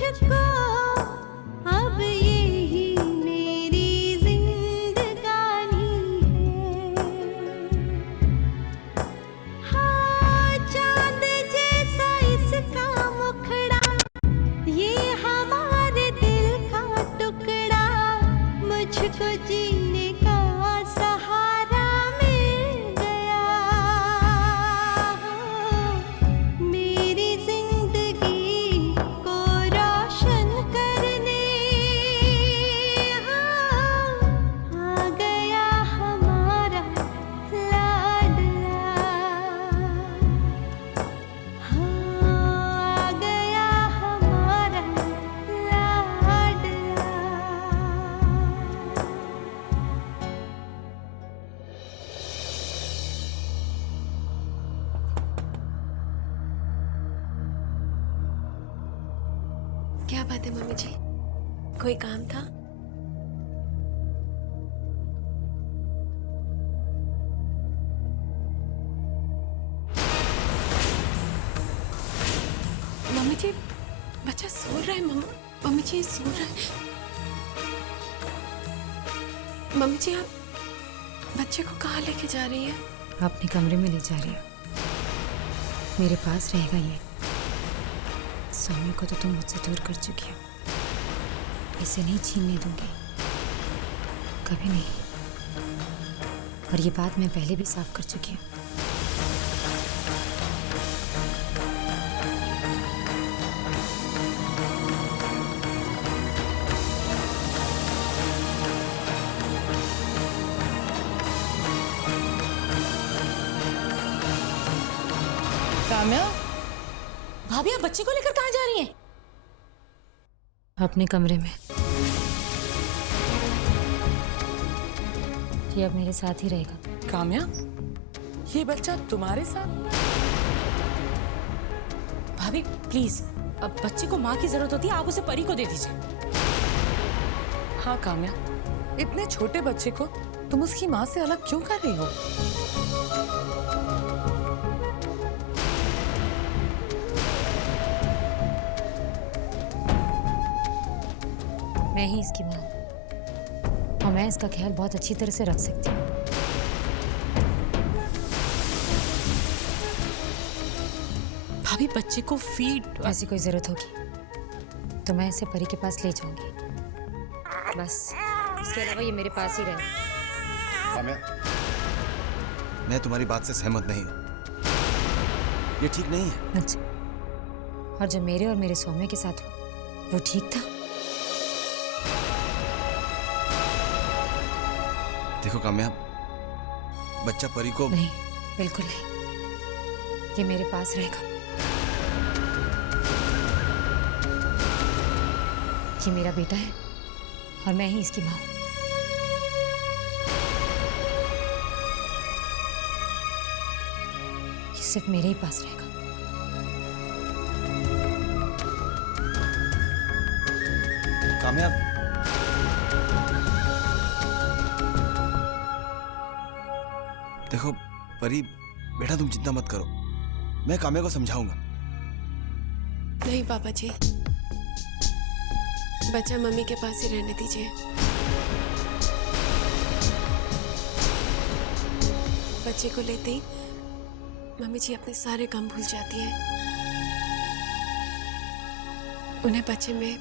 मुझको अब यही मेरी जिंदगानी है। हाँ, चांद जैसा इसका मुखड़ा, ये हमारे दिल का टुकड़ा, मुझको जीने का सहारा मिल गया। मेरी जिंदगी को रोशन करने आ गया हमारा लाडला। हाँ, आ गया हमारा लाडला। क्या बात है मम्मी जी, कोई काम था? मम्मी जी, बच्चा सो रहा है। मम्मी जी सो रहा है। मम्मी जी, आप बच्चे को कहाँ लेके जा रही हैं? अपने कमरे में ले जा रही हो। मेरे पास रहेगा ये। सौम्य को तो तुम मुझसे दूर कर चुकी हो, इसे नहीं छीनने दूंगी, कभी नहीं। और ये बात मैं पहले भी साफ कर चुकी हूँ। काम्या, भाभी आप बच्चे को लेकर कहाँ जा रही हैं? अपने कमरे में। ये अब मेरे साथ ही रहेगा। काम्या, ये बच्चा तुम्हारे साथ? भाभी प्लीज, अब बच्चे को माँ की जरूरत होती है, आप उसे परी को दे दीजिए। हाँ काम्या, इतने छोटे बच्चे को तुम उसकी माँ से अलग क्यों कर रही हो? मैं ही इसकी माँ हूँ और मैं इसका ख्याल बहुत अच्छी तरह से रख सकती हूँ। भाभी बच्चे को फीड। ऐसी कोई जरूरत होगी तो मैं इसे परी के पास ले जाऊंगी, बस इसके अलावा ये मेरे पास ही रहे। काम्या, मैं तुम्हारी बात से सहमत नहीं हूँ। ये ठीक नहीं है। अच्छा, और जो मेरे और मेरे सौम्य के साथ हुआ वो ठीक था? देखो काम्या, बच्चा परी को नहीं, बिल्कुल नहीं। ये मेरे पास रहेगा। ये मेरा बेटा है और मैं ही इसकी माँ हूँ। ये सिर्फ मेरे ही पास रहेगा। काम्या, देखो परी, बेटा तुम चिंता मत करो, मैं काम्या को समझाऊंगा। नहीं पापा जी, बच्चा मम्मी के पास ही रहने दीजिए। बच्चे को लेते ही मम्मी जी अपने सारे काम भूल जाती हैं। उन्हें बच्चे में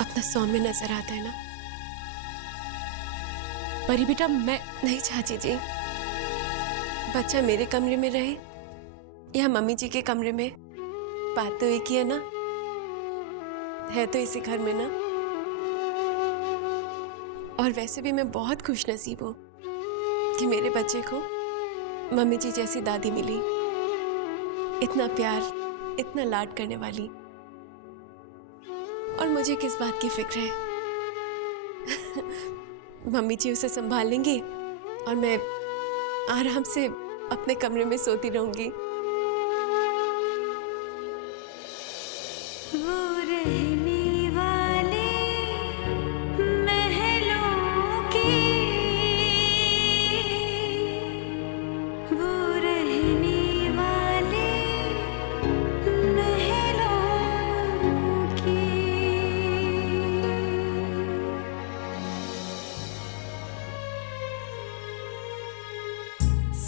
अपना सौम्य नजर आता है ना। परी बेटा, मैं नहीं चाची जी, बच्चा मेरे कमरे में रहे या मम्मी जी के कमरे में, बात तो एक ही है ना। है तो इसी घर में ना। और वैसे भी मैं बहुत खुश नसीब हूँ कि मेरे बच्चे को मम्मी जी जैसी दादी मिली, इतना प्यार, इतना लाड करने वाली। और मुझे किस बात की फिक्र है, मम्मी जी उसे संभाल लेंगी और मैं आराम से अपने कमरे में सोती रहूंगी। वो रहने वाले महलों के, वो रहने वाले महलों के।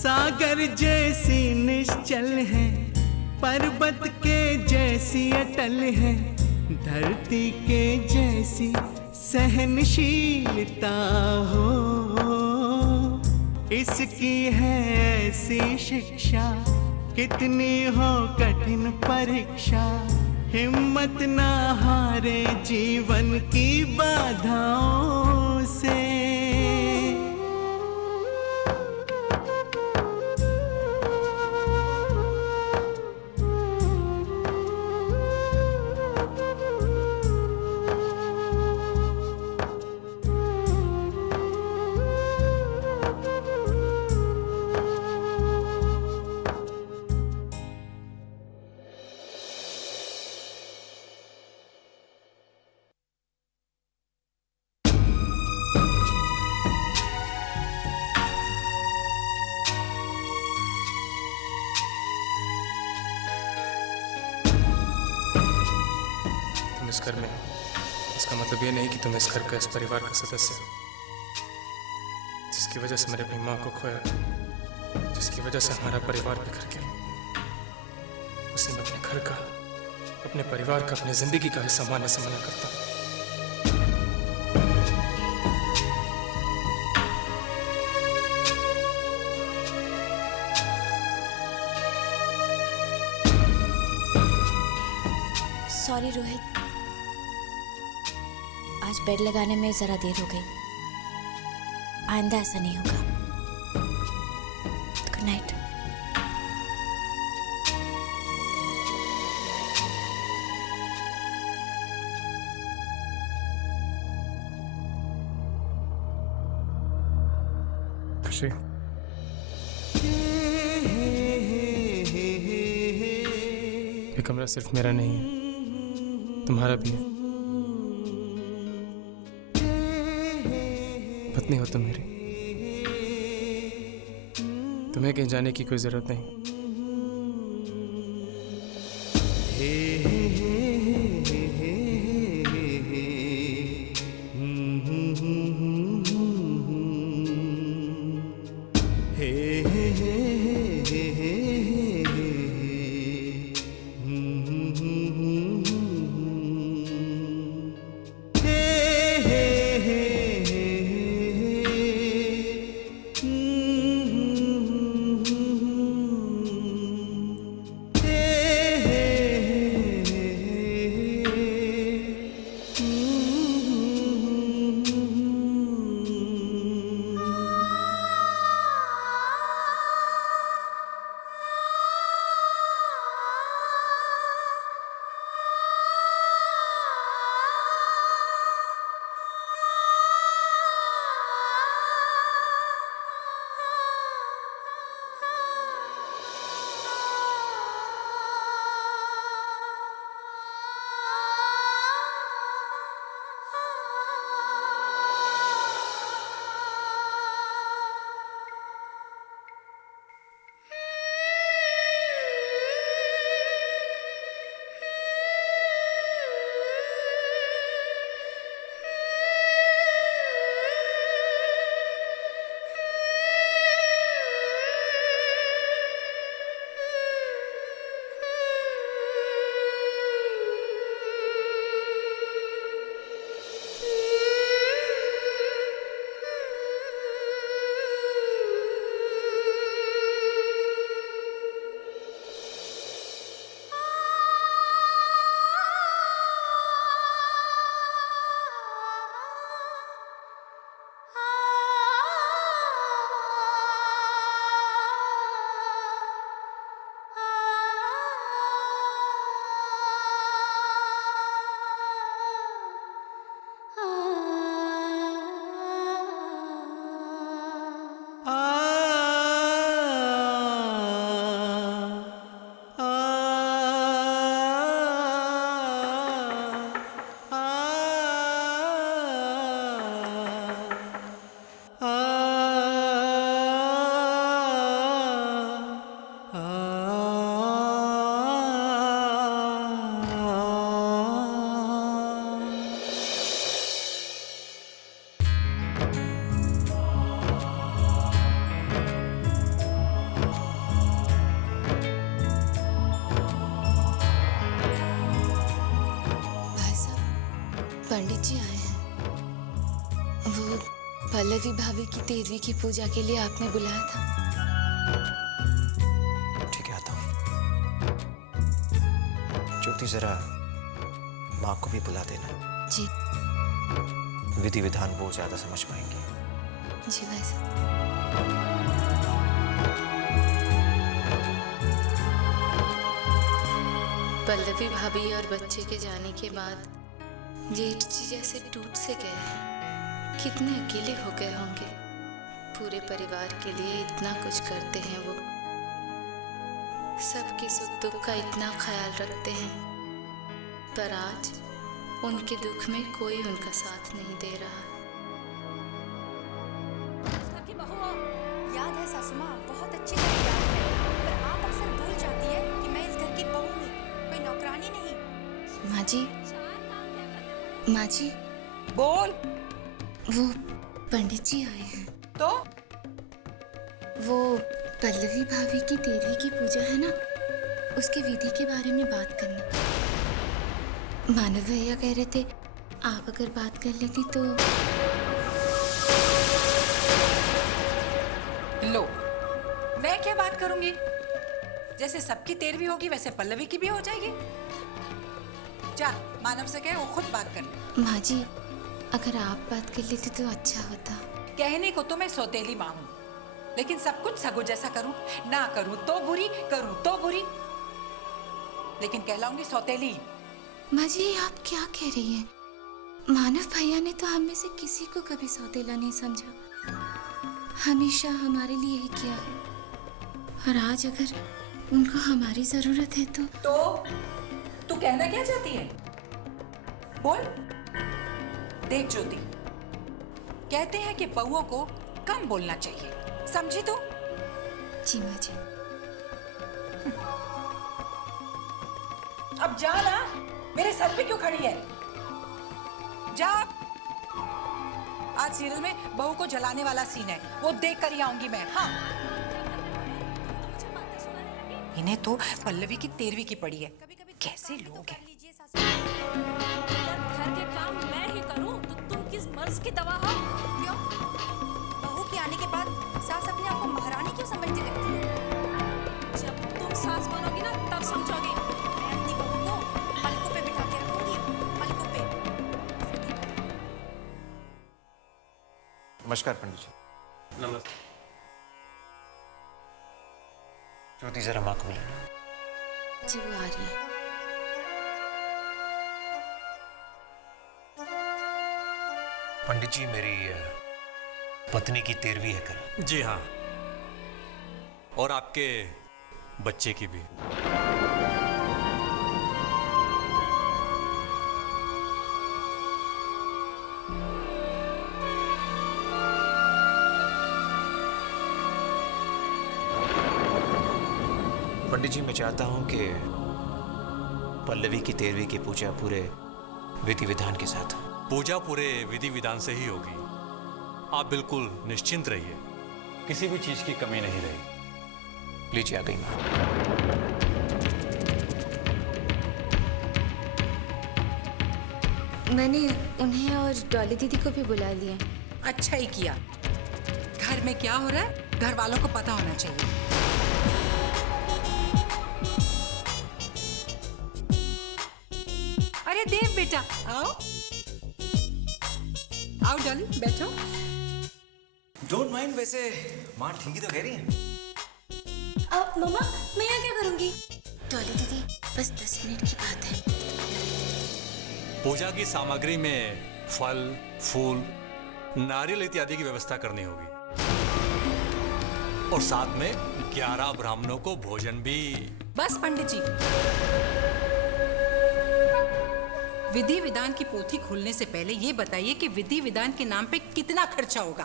सागर जैसी निश्चल है, पर्वत के जैसी अटल है, धरती के जैसी सहनशीलता हो। इसकी है ऐसी शिक्षा, कितनी हो कठिन परीक्षा, हिम्मत ना हारे जीवन की बाधाओं से। तुम इस घर में हो, इसका मतलब ये नहीं कि तुम इस घर का, इस परिवार का सदस्य हो। जिसकी वजह से मैंने अपनी माँ को खोया, जिसकी वजह से हमारा परिवार बिखर गया, उसे मैं अपने घर का, अपने परिवार का, अपनी जिंदगी का हिस्सा मानने से मना करता हूँ। सॉरी रोहित, आज बेड लगाने में जरा देर हो गई। आइंदा ऐसा नहीं होगा। Good night. खुशी, ये कमरा सिर्फ मेरा नहीं है, तुम्हारा भी है। पत्नी हो तुम मेरी, तुम्हें कहीं जाने की कोई जरूरत नहीं। पंडित जी आए हैं। वो पल्लवी भाभी की 13वीं की पूजा के लिए आपने बुलाया था। ठीक है, आता हूँ। ज्योति, जरा माँ को भी बुला देना। जी विधि विधान वो ज्यादा समझ पाएंगे। जी वैसे पल्लवी भाभी और बच्चे के जाने के बाद जेठ जी जैसे टूट से गए हैं। कितने अकेले हो गए होंगे। पूरे परिवार के लिए इतना कुछ करते हैं वो, सबके सुख दुख का इतना ख्याल रखते हैं, पर आज उनके दुख में कोई उनका साथ नहीं दे रहा। याद है सासू माँ, बहुत अच्छी तरह याद है, पर आप अक्सर भूल जाती है कि मैं इस घर की बहू हूँ, कोई नौकरानी नहीं। माँ जी बोल। वो पंडित जी आए हैं। तो वो पल्लवी भाभी की 13वीं की पूजा है ना, उसके विधि के बारे में बात करनी। मानव भैया कह रहे थे आप अगर बात कर लेती तो। लो, मैं क्या बात करूंगी? जैसे सबकी 13वीं होगी वैसे पल्लवी की भी हो जाएगी। जा मानव से कह वो खुद बात कर ले। माँ जी अगर आप बात कर लेती तो अच्छा होता। कहने को तो मैं सौतेली माँ हूँ, लेकिन सब कुछ सगो जैसा करूं, ना करूं तो बुरी, करूं तो बुरी, लेकिन कहलाऊंगी सौतेली। माँ जी आप क्या कह रही हैं? मानव भैया ने तो हम में से किसी को कभी सौतेला नहीं समझा, हमेशा हमारे लिए ही किया है। और आज अगर उनको हमारी जरूरत है तो तू कहना क्या चाहती है? बोल। देख ज्योति, कहते हैं कि बहुओं को कम बोलना चाहिए, समझी तू? जी माँ जी। अब जा ना, मेरे सर पे क्यों खड़ी है? जा। आज सीरियल में बहू को जलाने वाला सीन है, वो देख कर ही आऊंगी मैं। हाँ, इन्हें तो पल्लवी की 13वीं की पड़ी है। कैसे लोग हैं। घर के काम मैं ही करूं तो तुम किस मर्ज की दवा हो? क्यों? बहू के आने के बाद सास अपने आप को महारानी क्यों समझने लगती है? जब तुम सास बनोगी ना तब समझोगी। मैं अपनी बहू को पलकों पे बिठा के रखूंगी, पलकों पे। नमस्कार पंडित जी। नमस्ते। ज्योति, जरा माँ को बुलाना। जी वो आ रही है। पंडित जी, मेरी पत्नी की 13वीं है कल। जी हाँ, और आपके बच्चे की भी। पंडित जी, मैं चाहता हूं कि पल्लवी की 13वीं की पूजा पूरे विधि विधान के साथ हो। पूजा पूरे विधि विधान से ही होगी। आप बिल्कुल निश्चिंत रहिए, किसी भी चीज की कमी नहीं रहेगी। लीजिए, आ गई माँ। मैंने उन्हें और डॉली दीदी को भी बुला लिया। अच्छा ही किया। घर में क्या हो रहा है घर वालों को पता होना चाहिए। अरे देव बेटा, आओ आओ डॉली, बैठो। Don't mind. वैसे माँ ठीक ही तो कह रही है। अब मम्मा मैं यहाँ क्या करूँगी? डॉली दीदी बस 10 मिनट की बात है। पूजा की सामग्री में फल, फूल, नारियल इत्यादि की व्यवस्था करनी होगी, और साथ में 11 ब्राह्मणों को भोजन भी। बस पंडित जी, विधि विधान की पोथी खोलने से पहले ये बताइए कि विधि विधान के नाम पे कितना खर्चा होगा।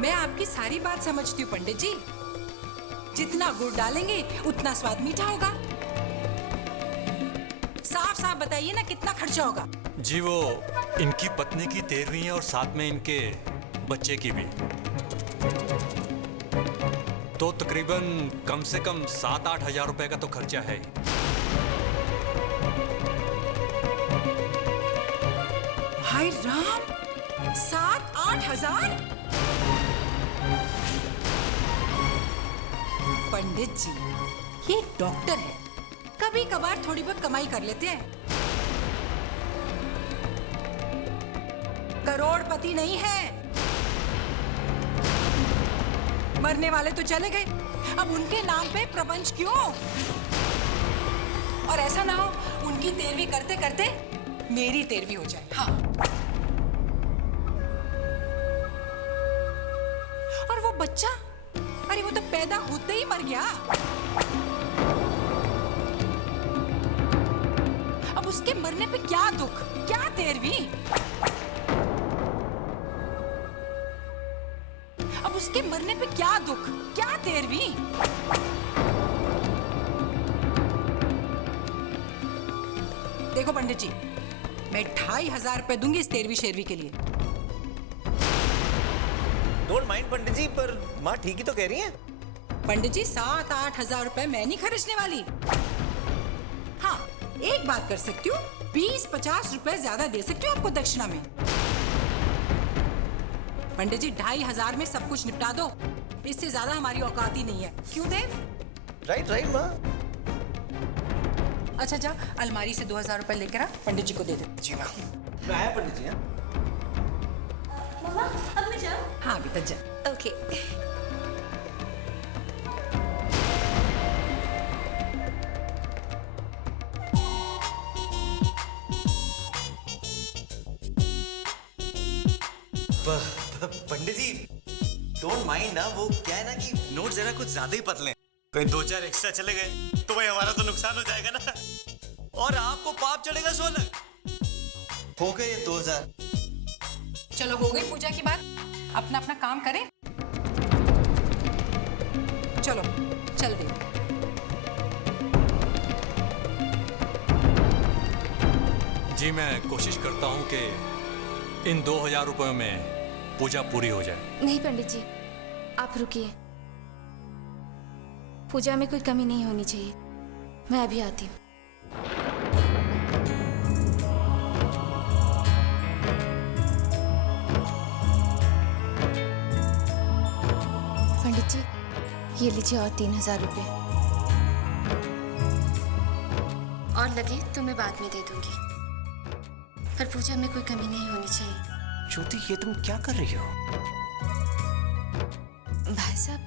मैं आपकी सारी बात समझती हूँ पंडित जी। जितना गुड़ डालेंगे उतना स्वाद मीठा होगा। साफ साफ बताइए ना कितना खर्चा होगा। जी, वो इनकी पत्नी की 13वीं है और साथ में इनके बच्चे की भी, तो तकरीबन कम से कम 7-8 हजार रुपए का तो खर्चा है। हाय राम, 7-8 हजार? पंडित जी, ये एक डॉक्टर है, कभी कभार थोड़ी बहुत कमाई कर लेते हैं, करोड़पति नहीं है। मरने वाले तो चले गए, अब उनके नाम पे प्रपंच क्यों? और ऐसा ना हो उनकी तेरवी करते करते मेरी तेरवी हो जाए। हाँ, और वो बच्चा, अरे वो तो पैदा होते ही मर गया। अब उसके मरने पे क्या दुख, क्या तेरवी? अब उसके मरने पे क्या दुख, क्या तेरवी? देखो पंडित जी, मैं 2500 रुपए दूंगी इस तेरवी शेरवी के लिए। डोंट माइंड पंडित जी, पर माँ ठीक ही तो कह रही हैं। पंडित जी, 7-8 हजार रुपए मैं नहीं खर्चने वाली। हाँ, एक बात कर सकती हूँ, 20-50 रुपए ज्यादा दे सकती हूँ आपको दक्षिणा में। पंडित जी, 2500 में सब कुछ निपटा दो, इससे ज्यादा हमारी औकात ही नहीं है। क्यों देव? राइट माँ। अच्छा जा, अलमारी से 2000 रुपए लेकर आ, पंडित जी को दे दे। जी माँ। मैं आया पंडित जी। मम्मा, अब मैं जाऊँ? हाँ बेटा जा। Okay. Pandit ji don't mind ना, वो क्या है ना कि नोट जरा कुछ ज्यादा ही पतले हैं, कहीं 2-4 एक्स्ट्रा चले गए तो भाई हमारा तो नुकसान हो जाएगा ना, और आपको पाप चढ़ेगा 16। हो गए ये 2000। चलो हो गई पूजा की बात, अपना अपना काम करें। चलो चल दे। जी मैं कोशिश करता हूँ कि इन 2000 रुपयों में पूजा पूरी हो जाए। नहीं पंडित जी, आप रुकिए, पूजा में कोई कमी नहीं होनी चाहिए, मैं अभी आती हूँ। पंडित जी, ये लीजिए और 3000 रुपए, और लगे तो मैं बाद में दे दूंगी, पर पूजा में कोई कमी नहीं होनी चाहिए। ज्योति, ये तुम क्या कर रही हो? भाई साहब,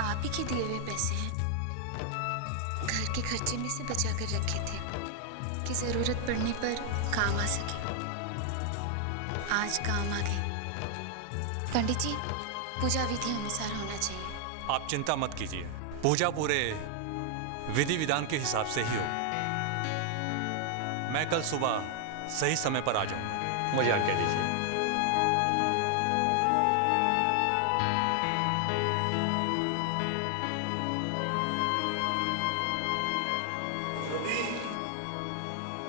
आप ही के दिए हुए पैसे हैं, घर के खर्चे में से बचा कर रखे थे कि जरूरत पड़ने पर काम आ सके। आज काम आ गए। पंडित जी, पूजा विधि अनुसार होना चाहिए। आप चिंता मत कीजिए, पूजा पूरे विधि विधान के हिसाब से ही हो। मैं कल सुबह सही समय पर आ जाऊंगा, मुझे आज्ञा दीजिए।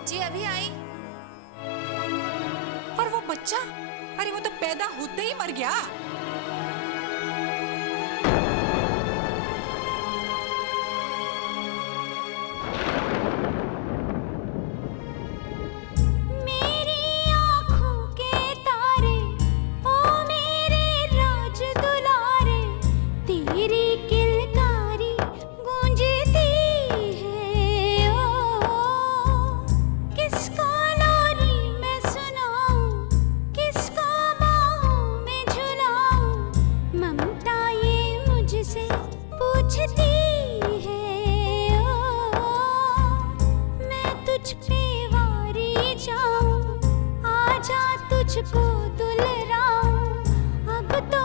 जी अभी आई। और वो बच्चा, अरे वो तो पैदा होते ही मर गया। मेरी आँखों के तारे, ओ मेरे राज दुलारे, तेरी किलकारी गूंजती है। ओ किसको लोरी मैं सुनाऊं, किसको बाहों में झुलाऊं, ममता ये मुझसे पूछती है। ओ मैं तुझ पे वारी जाऊं, आजा तुझको दुलराऊं, अब तो